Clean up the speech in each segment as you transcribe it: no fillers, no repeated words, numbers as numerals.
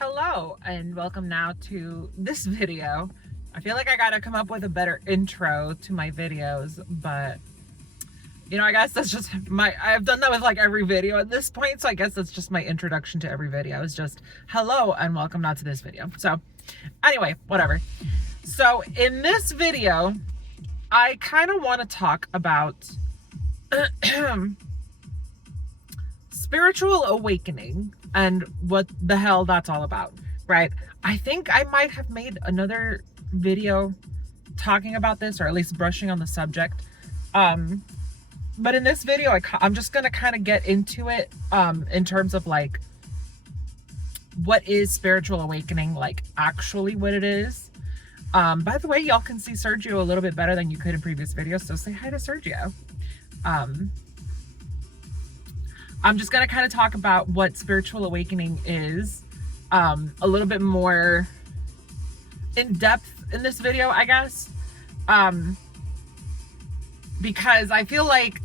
Hello and welcome now to this video. I feel like I gotta come up with a better intro to my videos, but I guess that's just I've done that with like every video at this point, so I guess that's just my introduction to every video is just hello and welcome now to this video. So anyway, whatever. So in this video, I kind of want to talk about spiritual awakening and what the hell that's all about, right? I think I might have made another video talking about this, or at least brushing on the subject. But in this video, I'm just gonna kind of get into it in terms of like, what is spiritual awakening, like actually what it is. By the way, y'all can see Sergio a little bit better than you could in previous videos, so say hi to Sergio. I'm just going to kind of talk about what spiritual awakening is a little bit more in depth in this video, I guess. Because I feel like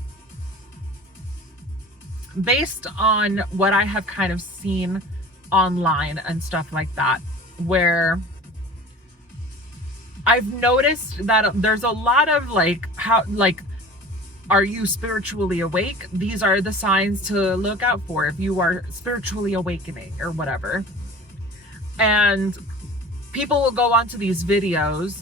based on what I have kind of seen online and stuff like that, where I've noticed that there's a lot of are you spiritually awake? These are the signs to look out for if you are spiritually awakening or whatever. And people will go onto these videos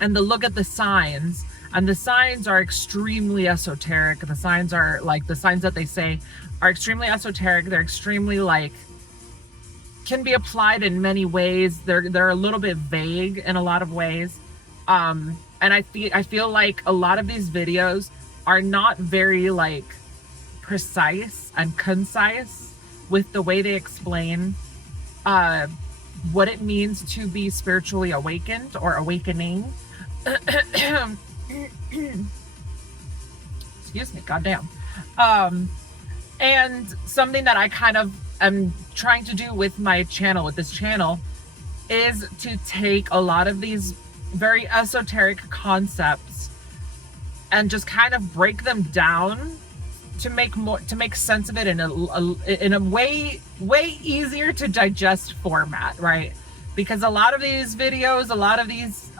and they'll look at the signs, and the signs are extremely esoteric. The signs are like, the signs that they say are extremely esoteric. They're extremely can be applied in many ways. They're a little bit vague in a lot of ways. And I feel like a lot of these videos are not very precise and concise with the way they explain what it means to be spiritually awakened or awakening. Excuse me, goddamn. And something that I kind of am trying to do with my channel, with this channel, is to take a lot of these very esoteric concepts and just kind of break them down to make sense of it in a way easier to digest format, right? Because a lot of these videos, a lot of these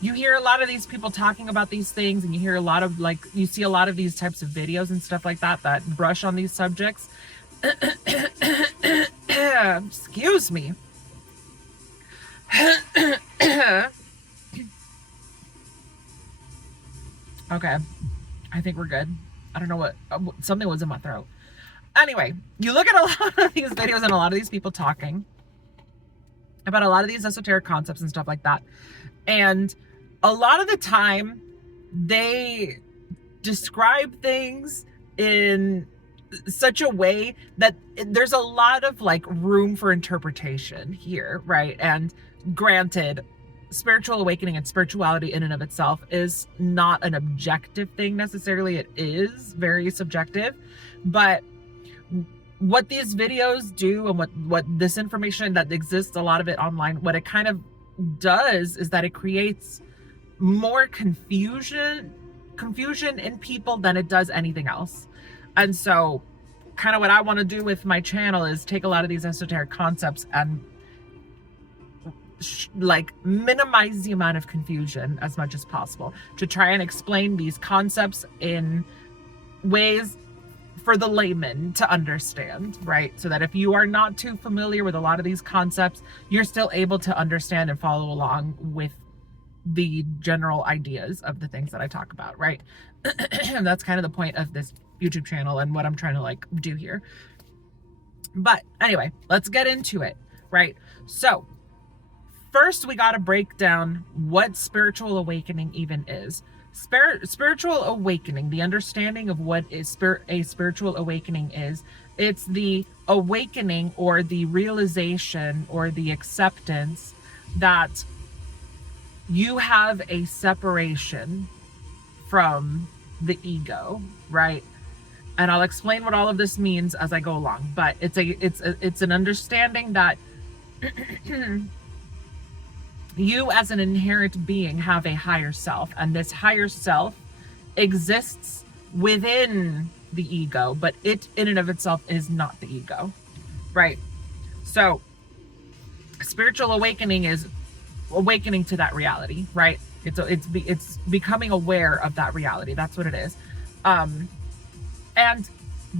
you hear a lot of these people talking about these things, and you hear a lot of you see a lot of these types of videos and stuff like that brush on these subjects. Excuse me. Okay, I think we're good. I don't know what something was in my throat. Anyway, you look at a lot of these videos and a lot of these people talking about a lot of these esoteric concepts and stuff like that, and a lot of the time they describe things in such a way that there's a lot of room for interpretation here, right? And granted, spiritual awakening and spirituality in and of itself is not an objective thing necessarily. It is very subjective. But what these videos do, and what this information that exists, a lot of it online, what it kind of does is that it creates more confusion in people than it does anything else. And so kind of what I want to do with my channel is take a lot of these esoteric concepts and minimize the amount of confusion as much as possible, to try and explain these concepts in ways for the layman to understand, right? So that if you are not too familiar with a lot of these concepts, you're still able to understand and follow along with the general ideas of the things that I talk about, right? That's kind of the point of this YouTube channel and what I'm trying to do here. But anyway, let's get into it, right? So first, we got to break down what spiritual awakening even is. Spiritual awakening, the understanding of what is a spiritual awakening is, it's the awakening or the realization or the acceptance that you have a separation from the ego, right? And I'll explain what all of this means as I go along, but it's an understanding that you as an inherent being have a higher self, and this higher self exists within the ego, but it in and of itself is not the ego, right? So spiritual awakening is awakening to that reality, right? It's becoming aware of that reality. That's what it is. And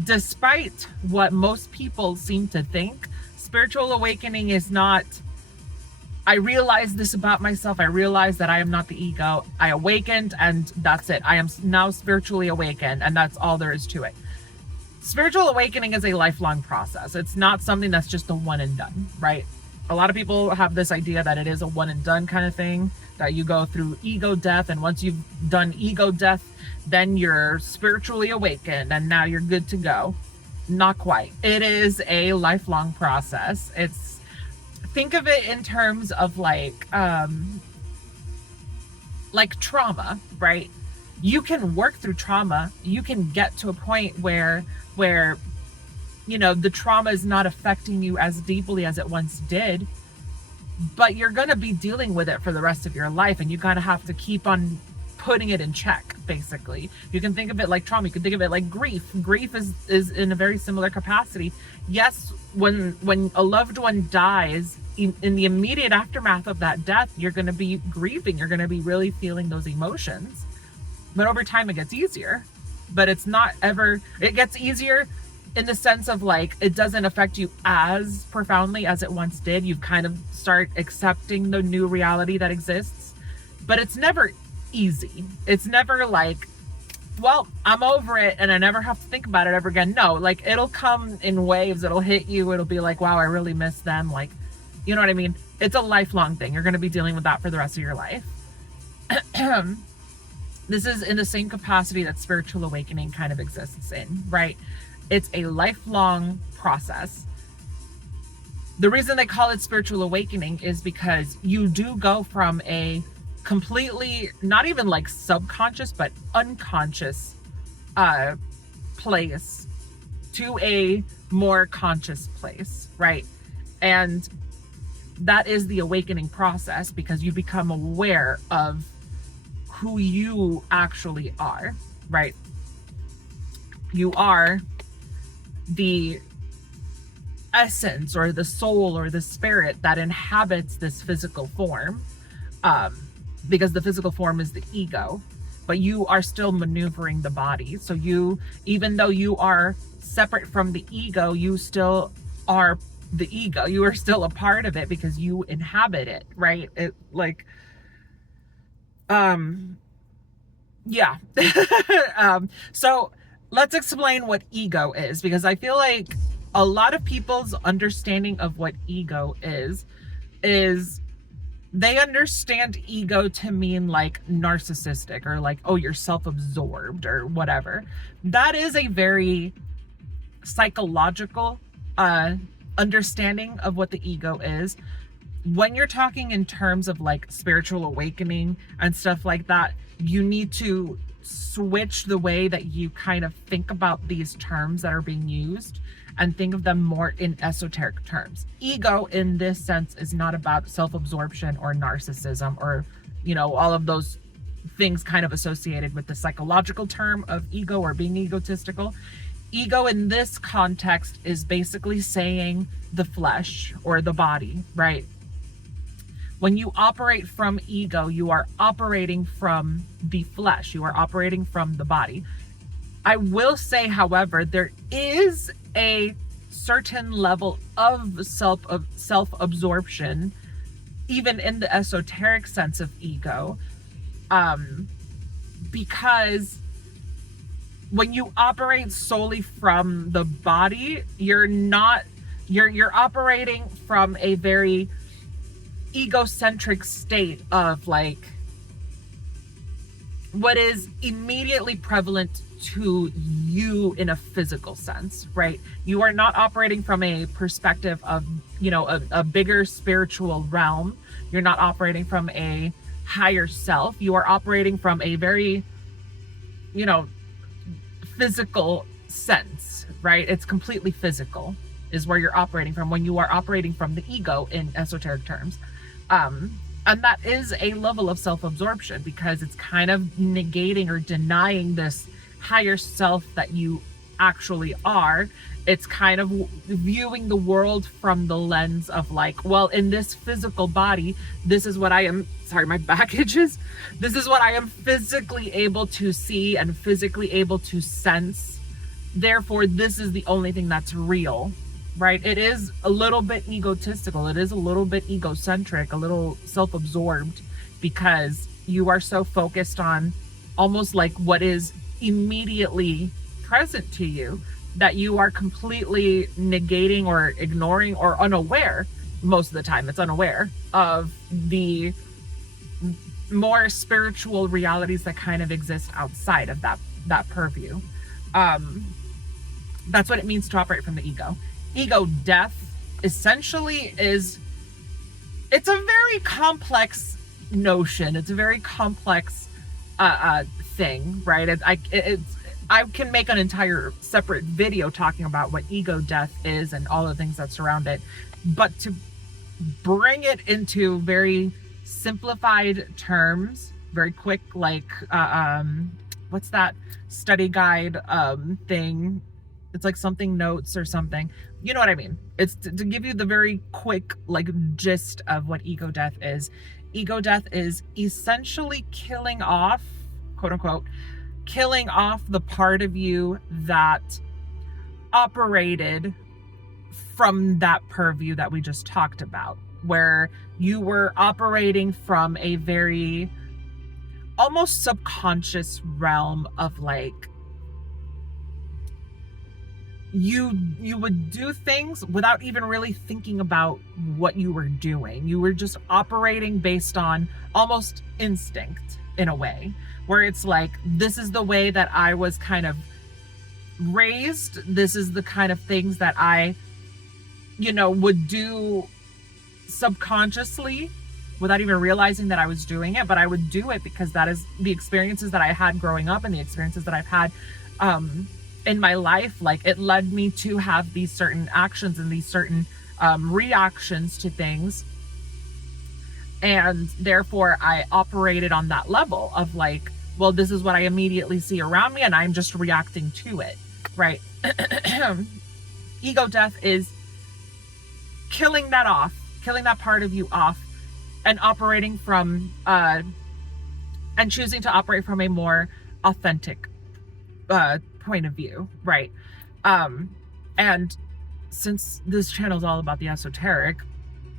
despite what most people seem to think, spiritual awakening is not, I realized this about myself. I realized that I am not the ego. I awakened and that's it. I am now spiritually awakened and that's all there is to it. Spiritual awakening is a lifelong process. It's not something that's just a one and done, right? A lot of people have this idea that it is a one and done kind of thing, that you go through ego death, and once you've done ego death, then you're spiritually awakened and now you're good to go. Not quite. It is a lifelong process. Think of it in terms of like trauma, right? You can work through trauma. You can get to a point where the trauma is not affecting you as deeply as it once did, but you're going to be dealing with it for the rest of your life, and you kind of have to keep on putting it in check, basically. You can think of it like trauma. You can think of it like grief. Grief is in a very similar capacity. Yes, when a loved one dies, in the immediate aftermath of that death, you're going to be grieving. You're going to be really feeling those emotions. But over time, it gets easier. But it gets easier in the sense of like, it doesn't affect you as profoundly as it once did. You kind of start accepting the new reality that exists. But it's never easy. It's never like, well, I'm over it and I never have to think about it ever again. No, like it'll come in waves. It'll hit you. It'll be like, wow, I really miss them. Like, you know what I mean? It's a lifelong thing. You're going to be dealing with that for the rest of your life. This is in the same capacity that spiritual awakening kind of exists in, right? It's a lifelong process. The reason they call it spiritual awakening is because you do go from a completely, not even like subconscious, but unconscious place to a more conscious place, right? And that is the awakening process, because you become aware of who you actually are, right? You are the essence or the soul or the spirit that inhabits this physical form, because the physical form is the ego, but you are still maneuvering the body. So even though you are separate from the ego, you still are the ego. You are still a part of it because you inhabit it, right? It like, yeah. So let's explain what ego is, because I feel like a lot of people's understanding of what ego is they understand ego to mean like narcissistic, or like, oh, you're self-absorbed or whatever. That is a very psychological understanding of what the ego is. When you're talking in terms of like spiritual awakening and stuff like that, you need to switch the way that you kind of think about these terms that are being used and think of them more in esoteric terms. Ego in this sense is not about self-absorption or narcissism or, all of those things kind of associated with the psychological term of ego or being egotistical. Ego in this context is basically saying the flesh or the body, right? When you operate from ego, you are operating from the flesh. You are operating from the body. I will say, however, there is a certain level of self-absorption, even in the esoteric sense of ego, because when you operate solely from the body, you're operating from a very egocentric state of like what is immediately prevalent to you in a physical sense, right? You are not operating from a perspective of, a bigger spiritual realm. You're not operating from a higher self. You are operating from a very, physical sense, right? It's completely physical is where you're operating from when you are operating from the ego in esoteric terms. And that is a level of self-absorption, because it's kind of negating or denying this higher self that you actually are. It's kind of viewing the world from the lens of like, well, in this physical body, this is what I am, sorry, my back itches. This is what I am physically able to see and physically able to sense. Therefore, this is the only thing that's real, right? It is a little bit egotistical. It is a little bit egocentric, a little self-absorbed, because you are so focused on almost like what is immediately present to you that you are completely negating or ignoring or unaware. Most of the time it's unaware of the more spiritual realities that kind of exist outside of that purview. That's what it means to operate from the ego. Ego death essentially is, it's a very complex notion. It's a very complex thing, right? I can make an entire separate video talking about what ego death is and all the things that surround it. But to bring it into very simplified terms, very quick, like, what's that study guide thing? It's like something notes or something. You know what I mean? It's to give you the very quick, like, gist of what ego death is. Ego death is essentially killing off, quote unquote, killing off the part of you that operated from that purview that we just talked about, where you were operating from a very almost subconscious realm of like, you would do things without even really thinking about what you were doing. You were just operating based on almost instinct in a way, where it's like, this is the way that I was kind of raised. This is the kind of things that I, would do subconsciously without even realizing that I was doing it. But I would do it because that is the experiences that I had growing up and the experiences that I've had in my life. Like, it led me to have these certain actions and these certain reactions to things. And therefore I operated on that level of like, well, this is what I immediately see around me and I'm just reacting to it, right? Ego death is killing that off, killing that part of you off, and operating from, and choosing to operate from a more authentic point of view, right? And since this channel is all about the esoteric,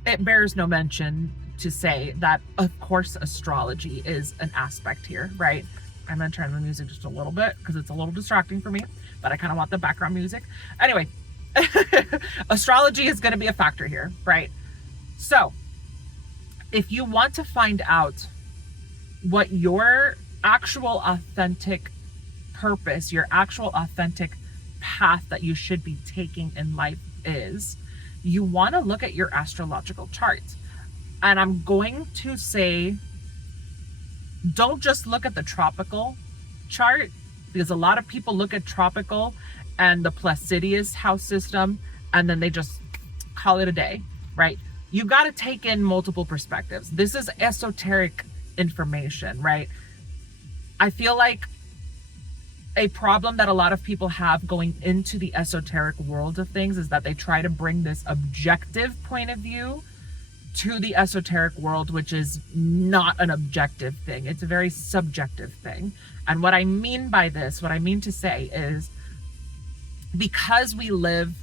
it bears no mention to say that, of course, astrology is an aspect here, right? I'm gonna turn the music just a little bit because it's a little distracting for me, but I kind of want the background music. Anyway, astrology is going to be a factor here, right? So if you want to find out what your actual authentic purpose, your actual authentic path that you should be taking in life is, you want to look at your astrological chart. And I'm going to say, don't just look at the tropical chart, because a lot of people look at tropical and the Placidius house system and then they just call it a day, right? You got to take in multiple perspectives. This is esoteric information, right? I feel like a problem that a lot of people have going into the esoteric world of things is that they try to bring this objective point of view to the esoteric world, which is not an objective thing. It's a very subjective thing. And what I mean by this, what I mean to say is, because we live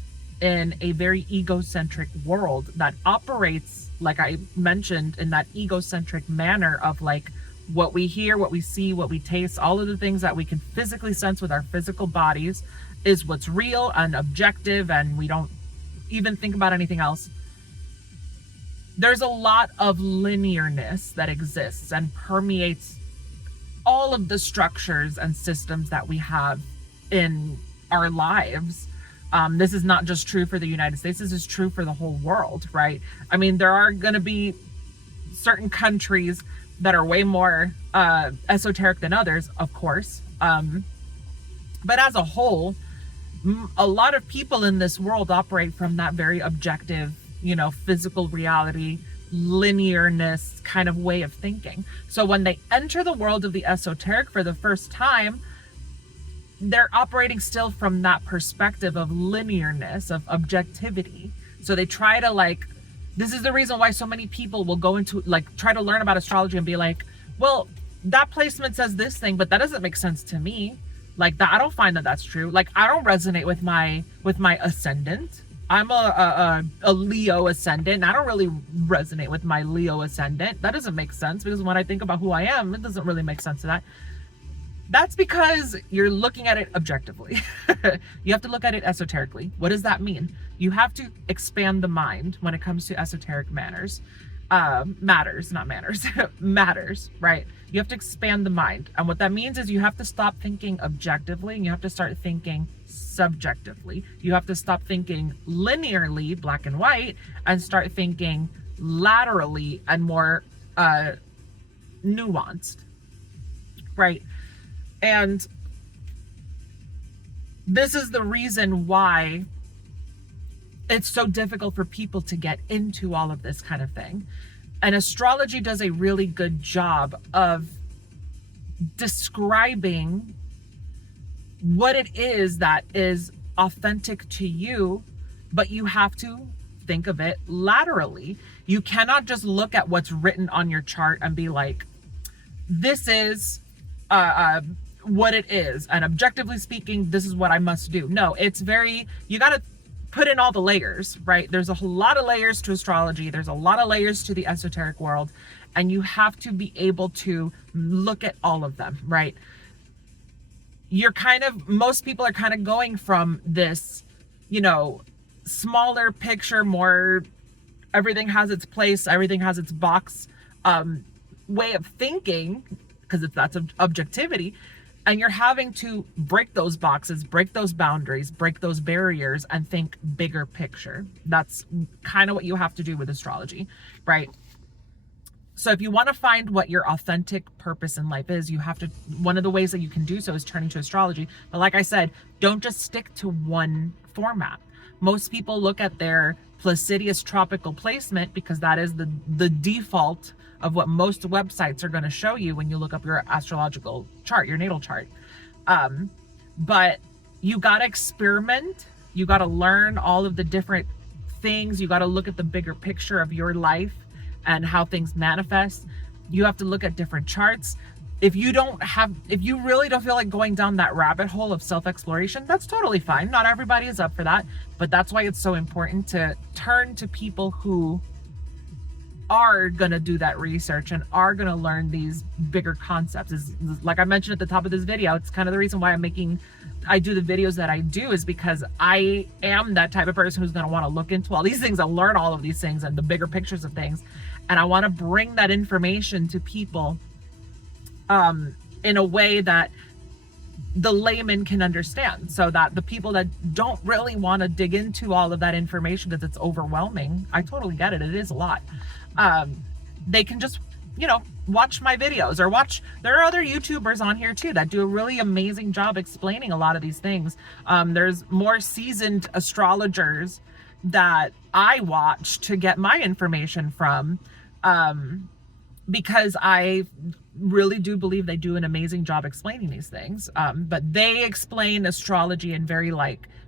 in a very egocentric world that operates, like I mentioned, in that egocentric manner of like what we hear, what we see, what we taste, all of the things that we can physically sense with our physical bodies is what's real and objective, and we don't even think about anything else. There's a lot of linearness that exists and permeates all of the structures and systems that we have in our lives. This is not just true for the United States. This is true for the whole world, right? I mean, there are going to be certain countries that are way more esoteric than others, of course. But as a whole, a lot of people in this world operate from that very objective, physical reality, linearness kind of way of thinking. So when they enter the world of the esoteric for the first time, they're operating still from that perspective of linearness, of objectivity. So they try to like, this is the reason why so many people will go into like, try to learn about astrology and be like, well, that placement says this thing, but that doesn't make sense to me. Like that, I don't find that that's true. Like I don't resonate with my ascendant. I'm a Leo ascendant, and I don't really resonate with my Leo ascendant. That doesn't make sense, because when I think about who I am, it doesn't really make sense to that. That's because you're looking at it objectively. You have to look at it esoterically. What does that mean? You have to expand the mind when it comes to esoteric matters, not manners, matters, right? You have to expand the mind. And what that means is you have to stop thinking objectively and you have to start thinking subjectively. You have to stop thinking linearly, black and white, and start thinking laterally and more nuanced, right? And this is the reason why it's so difficult for people to get into all of this kind of thing. And astrology does a really good job of describing what it is that is authentic to you, but you have to think of it laterally. You cannot just look at what's written on your chart and be like, this is what it is, and objectively speaking, this is what I must do. No, it's very, you got to put in all the layers, right? There's a lot of layers to astrology. There's a lot of layers to the esoteric world, and you have to be able to look at all of them, right? Most people are kind of going from this, smaller picture, more everything has its place, everything has its box way of thinking, because that's objectivity. And you're having to break those boxes, break those boundaries, break those barriers, and think bigger picture. That's kind of what you have to do with astrology, right? So if you want to find what your authentic purpose in life is, one of the ways that you can do so is turning to astrology. But like I said, don't just stick to one format. Most people look at their Placidius tropical placement because that is the default of what most websites are going to show you when you look up your astrological chart, your natal chart. But you got to experiment. You got to learn all of the different things. You got to look at the bigger picture of your life and how things manifest. You have to look at different charts. If you really don't feel like going down that rabbit hole of self-exploration, that's totally fine. Not everybody is up for that, but that's why it's so important to turn to people who are gonna do that research and are gonna learn these bigger concepts. Like I mentioned at the top of this video, it's kind of the reason why I do the videos that I do, is because I am that type of person who's gonna want to look into all these things and learn all of these things and the bigger pictures of things. And I want to bring that information to people in a way that the layman can understand, so that the people that don't really want to dig into all of that information because it's overwhelming, I totally get it, it is a lot, they can just watch my videos, or there are other YouTubers on here too that do a really amazing job explaining a lot of these things. There's more seasoned astrologers that I watch to get my information from, because I really do believe they do an amazing job explaining these things. But they explain astrology in very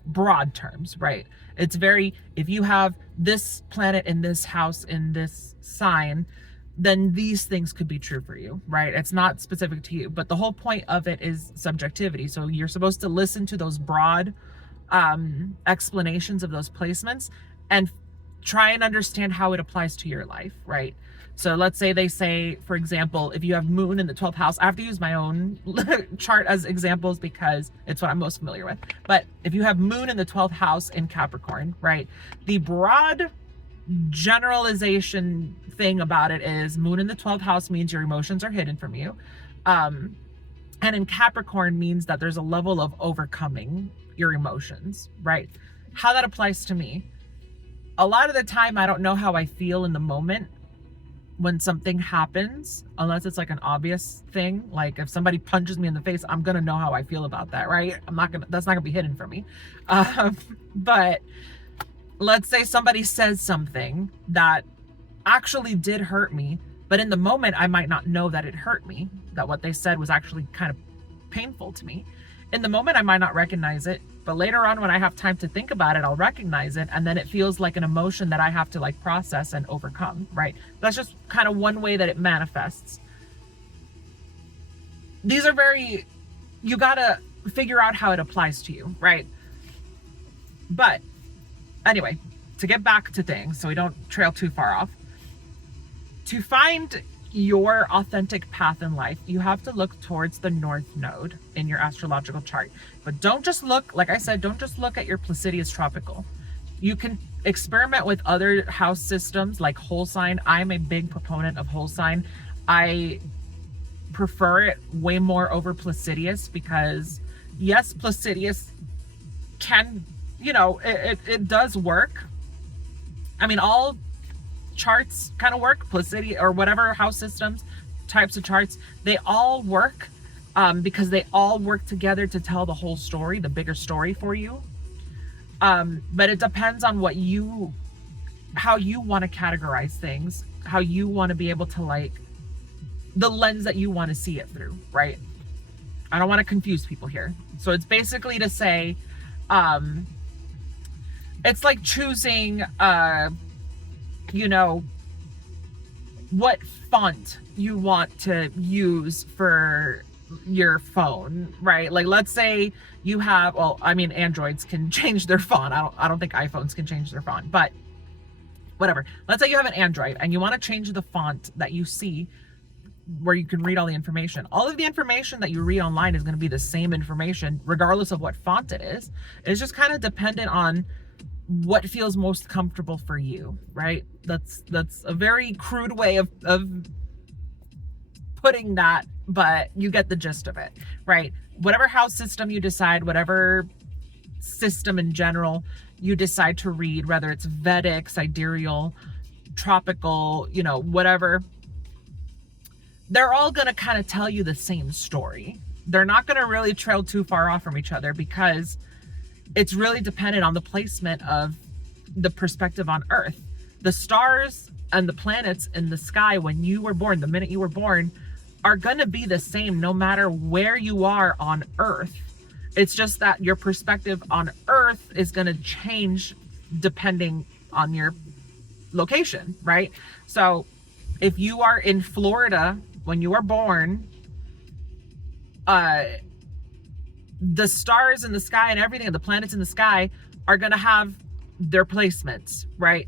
broad terms, right? It's if you have this planet in this house in this sign, then these things could be true for you, right? It's not specific to you, but the whole point of it is subjectivity. So you're supposed to listen to those broad explanations of those placements and try and understand how it applies to your life, right? So let's say they say, for example, if you have moon in the 12th house, I have to use my own chart as examples because it's what I'm most familiar with. But if you have moon in the 12th house in Capricorn, right? The broad generalization thing about it is moon in the 12th house means your emotions are hidden from you. And in Capricorn means that there's a level of overcoming your emotions, right? How that applies to me. A lot of the time, I don't know how I feel in the moment when something happens, unless it's an obvious thing. Like if somebody punches me in the face, I'm gonna know how I feel about that, right? That's not gonna be hidden from me. But let's say somebody says something that actually did hurt me, but in the moment I might not know that it hurt me, that what they said was actually kind of painful to me. In the moment, I might not recognize it, but later on when I have time to think about it, I'll recognize it. And then it feels like an emotion that I have to like process and overcome, right? That's just kind of one way that it manifests. These are very, you gotta figure out how it applies to you, right? But anyway, to get back to things so we don't trail too far off, to find your authentic path in life, you have to look towards the North Node in your astrological chart. But don't just look, like I said, don't just look at your Placidius tropical. You can experiment with other house systems like whole sign. I'm a big proponent of whole sign. I prefer it way more over Placidius because yes, Placidius can, you know, it does work. I mean, all charts kind of work, Placidius or whatever house systems, types of charts, they all work because they all work together to tell the whole story, the bigger story for you. But it depends on what you, how you want to categorize things, how you want to be able to like, the lens that you want to see it through, right? I don't want to confuse people here. So it's basically to say, it's like choosing, you know, what font you want to use for your phone, right? Like, let's say you have, well, I mean, Androids can change their font. I don't think iPhones can change their font, but whatever. Let's say you have an Android and you want to change the font that you see where you can read all the information. All of the information that you read online is going to be the same information, regardless of what font it is. It's just kind of dependent on what feels most comfortable for you, right? That's a very crude way of putting that, but you get the gist of it, right? Whatever house system you decide, whatever system in general you decide to read, whether it's Vedic, sidereal, tropical, you know, whatever, they're all going to kind of tell you the same story. They're not going to really trail too far off from each other because it's really dependent on the placement of the perspective on Earth. The stars and the planets in the sky when you were born, the minute you were born, are going to be the same no matter where you are on Earth. It's just that your perspective on Earth is going to change depending on your location, right? So if you are in Florida when you were born, the stars in the sky and everything, the planets in the sky are going to have their placements, right?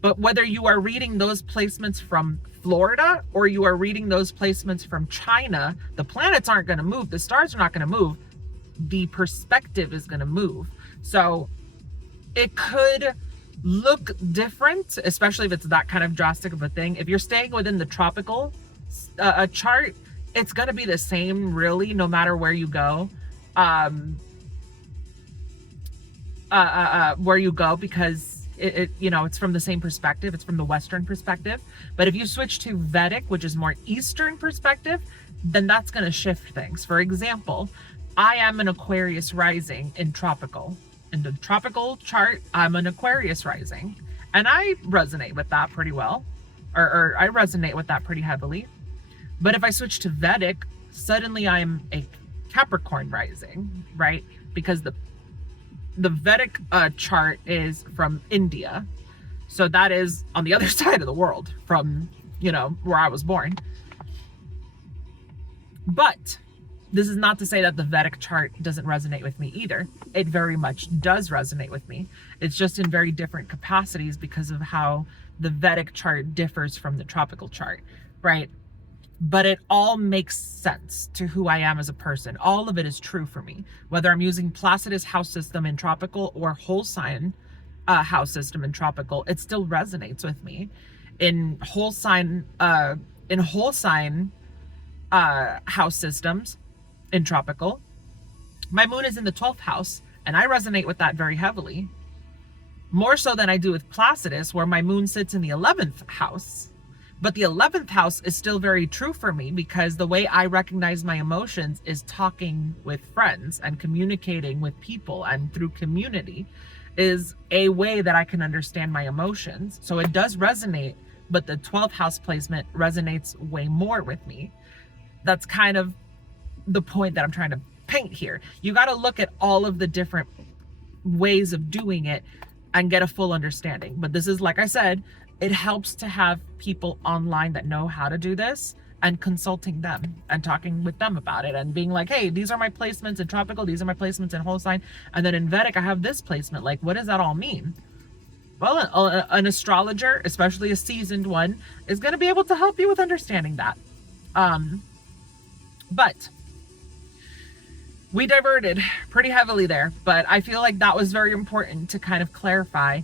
But whether you are reading those placements from Florida or you are reading those placements from China, the planets aren't going to move. The stars are not going to move. The perspective is going to move. So it could look different, especially if it's that kind of drastic of a thing. If you're staying within the tropical chart, it's going to be the same really no matter where you go. Where you go, because it you know, it's from the same perspective. It's from the Western perspective. But if you switch to Vedic, which is more Eastern perspective, then that's going to shift things. For example, I am an Aquarius rising in tropical. In the tropical chart, I'm an Aquarius rising, and I resonate with that pretty well, or I resonate with that pretty heavily. But if I switch to Vedic, suddenly I'm a Capricorn rising, right? Because the Vedic chart is from India, so that is on the other side of the world from, you know, where I was born. But this is not to say that the Vedic chart doesn't resonate with me either. It very much does resonate with me. It's just in very different capacities because of how the Vedic chart differs from the tropical chart, right? But it all makes sense to who I am as a person. All of it is true for me. Whether I'm using Placidus house system in tropical or whole sign house system in tropical, it still resonates with me. In whole sign house systems in tropical, my moon is in the 12th house, and I resonate with that very heavily. More so than I do with Placidus, where my moon sits in the 11th house. But the 11th house is still very true for me because the way I recognize my emotions is talking with friends and communicating with people, and through community is a way that I can understand my emotions. So it does resonate, but the 12th house placement resonates way more with me. That's kind of the point that I'm trying to paint here. You got to look at all of the different ways of doing it and get a full understanding. But this is, like I said, it helps to have people online that know how to do this and consulting them and talking with them about it and being like, hey, these are my placements in tropical, these are my placements in whole sign, and then in Vedic I have this placement. Like, what does that all mean? Well, an astrologer, especially a seasoned one, is going to be able to help you with understanding that. But we diverted pretty heavily there, but I feel like that was very important to kind of clarify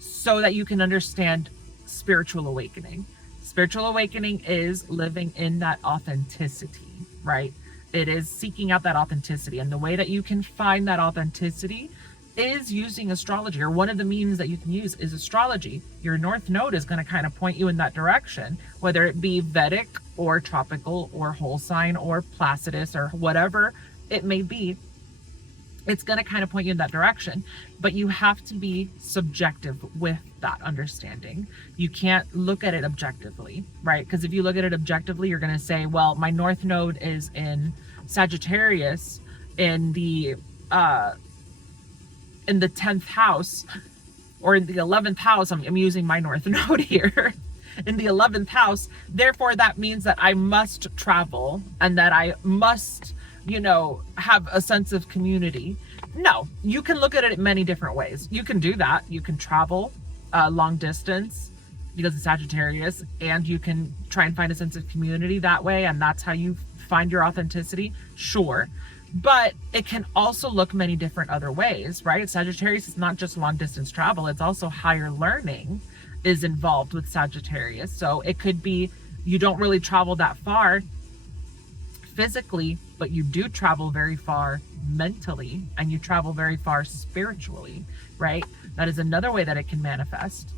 so that you can understand spiritual awakening. Spiritual awakening is living in that authenticity, right? It is seeking out that authenticity. And the way that you can find that authenticity is using astrology, or one of the means that you can use is astrology. Your North Node is going to kind of point you in that direction, whether it be Vedic or tropical or whole sign or Placidus or whatever it may be. It's going to kind of point you in that direction, but you have to be subjective with that understanding. You can't look at it objectively, right? Because if you look at it objectively, you're going to say, well, my North Node is in Sagittarius in the 10th house, or in the 11th house. I'm using my North Node here in the 11th house. Therefore, that means that I must travel and that I must, have a sense of community. No, you can look at it in many different ways. You can do that. You can travel long distance because it's Sagittarius, and you can try and find a sense of community that way. And that's how you find your authenticity. Sure. But it can also look many different other ways, right? Sagittarius is not just long distance travel. It's also higher learning is involved with Sagittarius. So it could be you don't really travel that far physically, but you do travel very far mentally, and you travel very far spiritually, right? That is another way that it can manifest.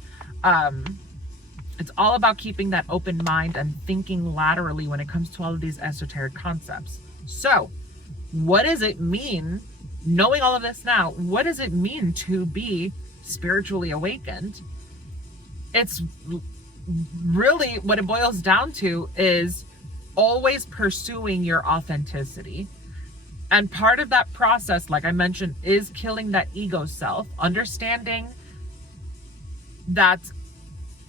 It's all about keeping that open mind and thinking laterally when it comes to all of these esoteric concepts. So what does it mean, knowing all of this now, what does it mean to be spiritually awakened? It's really what it boils down to is always pursuing your authenticity. And part of that process, like I mentioned, is killing that ego self, understanding that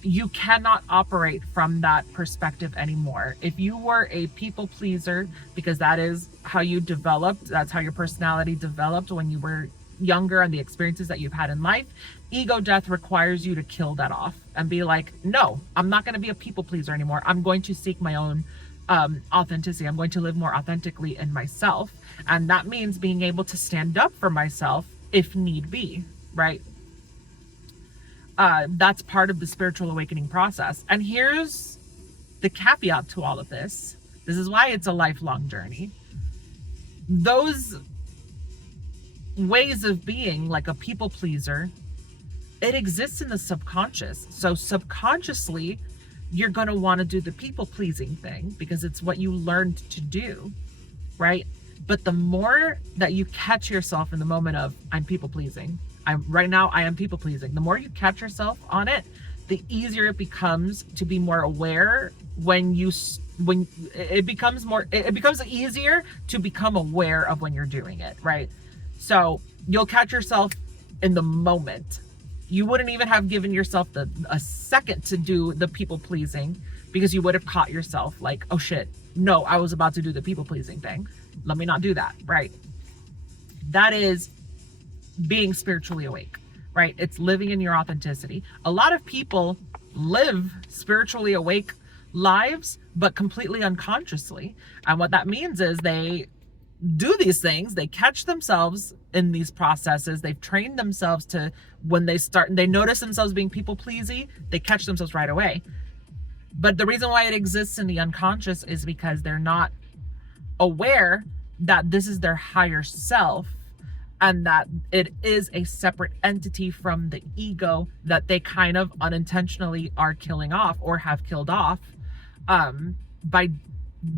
you cannot operate from that perspective anymore. If you were a people pleaser, because that is how you developed, that's how your personality developed when you were younger and the experiences that you've had in life, ego death requires you to kill that off and be like, no, I'm not going to be a people pleaser anymore. I'm going to seek my own authenticity. I'm going to live more authentically in myself. And that means being able to stand up for myself if need be, right? That's part of the spiritual awakening process. And here's the caveat to all of this. This is why it's a lifelong journey. Those ways of being like a people pleaser, it exists in the subconscious. So subconsciously, you're going to want to do the people pleasing thing because it's what you learned to do, right? But the more that you catch yourself in the moment of, I'm people pleasing, I am people pleasing. The more you catch yourself on it, the easier it becomes to be more aware when it becomes easier to become aware of when you're doing it, right? So you'll catch yourself in the moment. You wouldn't even have given yourself a second to do the people pleasing because you would have caught yourself like, oh shit, no, I was about to do the people pleasing thing. Let me not do that, right? That is being spiritually awake, right? It's living in your authenticity. A lot of people live spiritually awake lives, but completely unconsciously. And what that means is they do these things, they catch themselves in these processes, they've trained themselves to, when they notice themselves being people pleasing, they catch themselves right away. But the reason why it exists in the unconscious is because they're not aware that this is their higher self and that it is a separate entity from the ego that they kind of unintentionally are killing off or have killed off by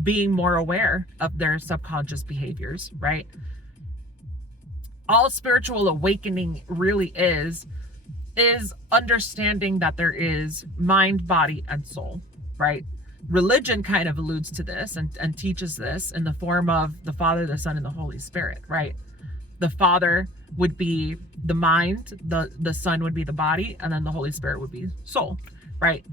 being more aware of their subconscious behaviors, right? All spiritual awakening really is understanding that there is mind, body, and soul, right? Religion kind of alludes to this and teaches this in the form of the Father, the Son, and the Holy Spirit, right? The Father would be the mind, the Son would be the body, and then the Holy Spirit would be soul, right?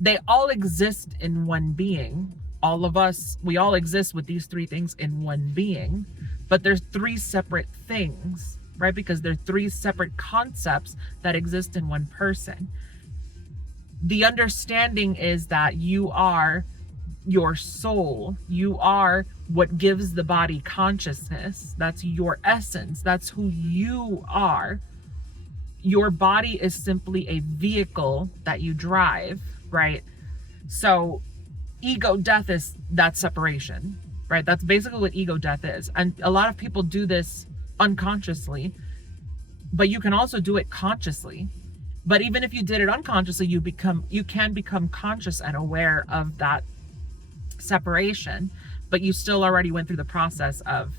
They all exist in one being. All of us, we all exist with these three things in one being, but there's three separate things, right? Because they're three separate concepts that exist in one person. The understanding is that you are your soul. You are what gives the body consciousness. That's your essence. That's who you are. Your body is simply a vehicle that you drive, right? So ego death is that separation, right? That's basically what ego death is. And a lot of people do this unconsciously, but you can also do it consciously. But even if you did it unconsciously, you can become conscious and aware of that separation, but you still already went through the process of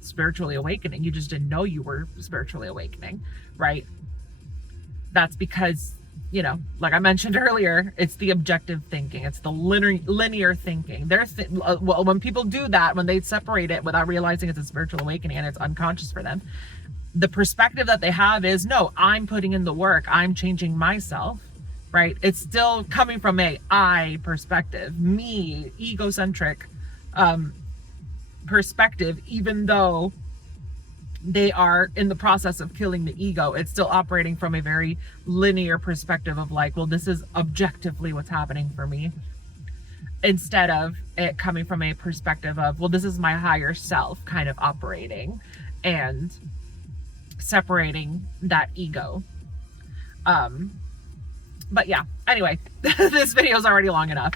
spiritually awakening. You just didn't know you were spiritually awakening, right? That's because, you know, like I mentioned earlier, it's the objective thinking. It's the linear thinking. Well, when people do that, when they separate it without realizing it's a spiritual awakening and it's unconscious for them, the perspective that they have is, no, I'm putting in the work. I'm changing myself, right? It's still coming from a I perspective, me, egocentric perspective, even though they are in the process of killing the ego. It's still operating from a very linear perspective of like, well, this is objectively what's happening for me, instead of it coming from a perspective of, well, this is my higher self kind of operating and separating that ego. But yeah, anyway, this video is already long enough.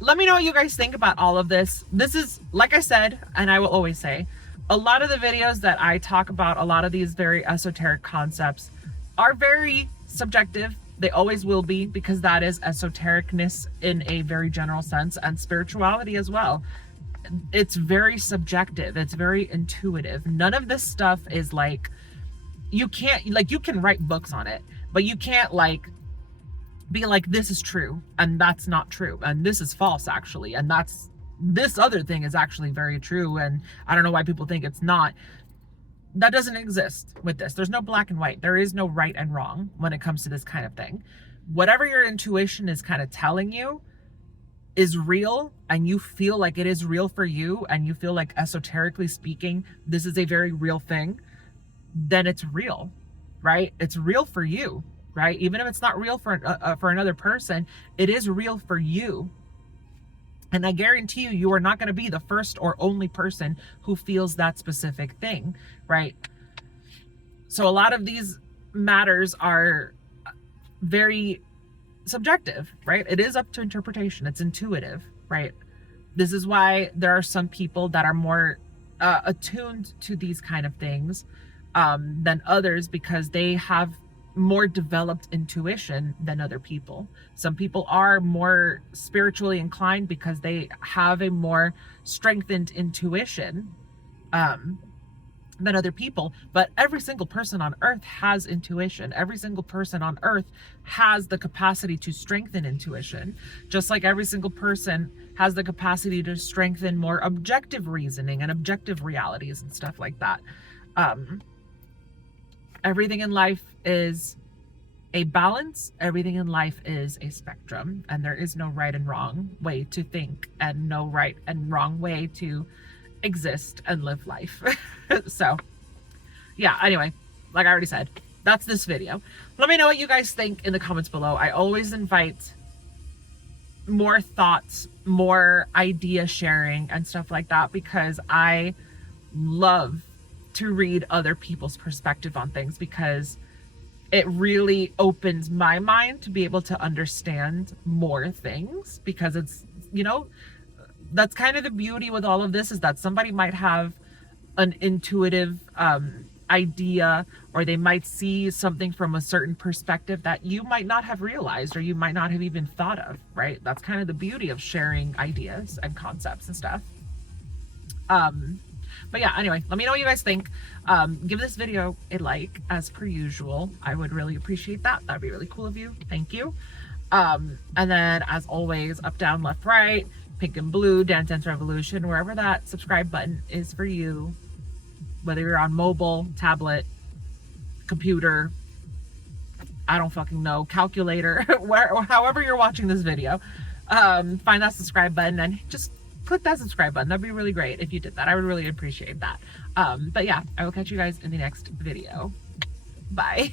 Let me know what you guys think about all of this. This is, like I said, and I will always say, a lot of the videos that I talk about, a lot of these very esoteric concepts are very subjective. They always will be, because that is esotericness in a very general sense, and spirituality as well. It's very subjective. It's very intuitive. None of this stuff is like, you can't, like, you can write books on it, but you can't like be like, this is true and that's not true, and this is false actually, and this other thing is actually very true, and I don't know why people think it's not. That doesn't exist with this. There's no black and white. There is no right and wrong when it comes to this kind of thing. Whatever your intuition is kind of telling you is real, and you feel like it is real for you, and you feel like, esoterically speaking, this is a very real thing, then it's real, right? It's real for you, right? Even if it's not real for another person, it is real for you. And I guarantee you, you are not going to be the first or only person who feels that specific thing, right? So a lot of these matters are very subjective, right? It is up to interpretation. It's intuitive, right? This is why there are some people that are more attuned to these kind of things than others, because they have more developed intuition than other people. Some people are more spiritually inclined because they have a more strengthened intuition than other people. But every single person on earth has intuition. Every single person on earth has the capacity to strengthen intuition, just like every single person has the capacity to strengthen more objective reasoning and objective realities and stuff like that. Everything in life is a balance. Everything in life is a spectrum, and there is no right and wrong way to think, and no right and wrong way to exist and live life. So yeah, anyway, like I already said, that's this video. Let me know what you guys think in the comments below. I always invite more thoughts, more idea sharing and stuff like that, because I love to read other people's perspective on things, because it really opens my mind to be able to understand more things. Because it's, you know, that's kind of the beauty with all of this, is that somebody might have an intuitive idea, or they might see something from a certain perspective that you might not have realized, or you might not have even thought of, right? That's kind of the beauty of sharing ideas and concepts and stuff. But yeah, anyway, let me know what you guys think. Give this video a like, as per usual. I would really appreciate that. That'd be really cool of you. Thank you. And then as always, up, down, left, right, pink and blue, Dance Dance Revolution, wherever that subscribe button is for you, whether you're on mobile, tablet, computer, I don't fucking know, calculator, however you're watching this video, find that subscribe button and just click that subscribe button. That'd be really great if you did that. I would really appreciate that. But yeah, I will catch you guys in the next video. Bye.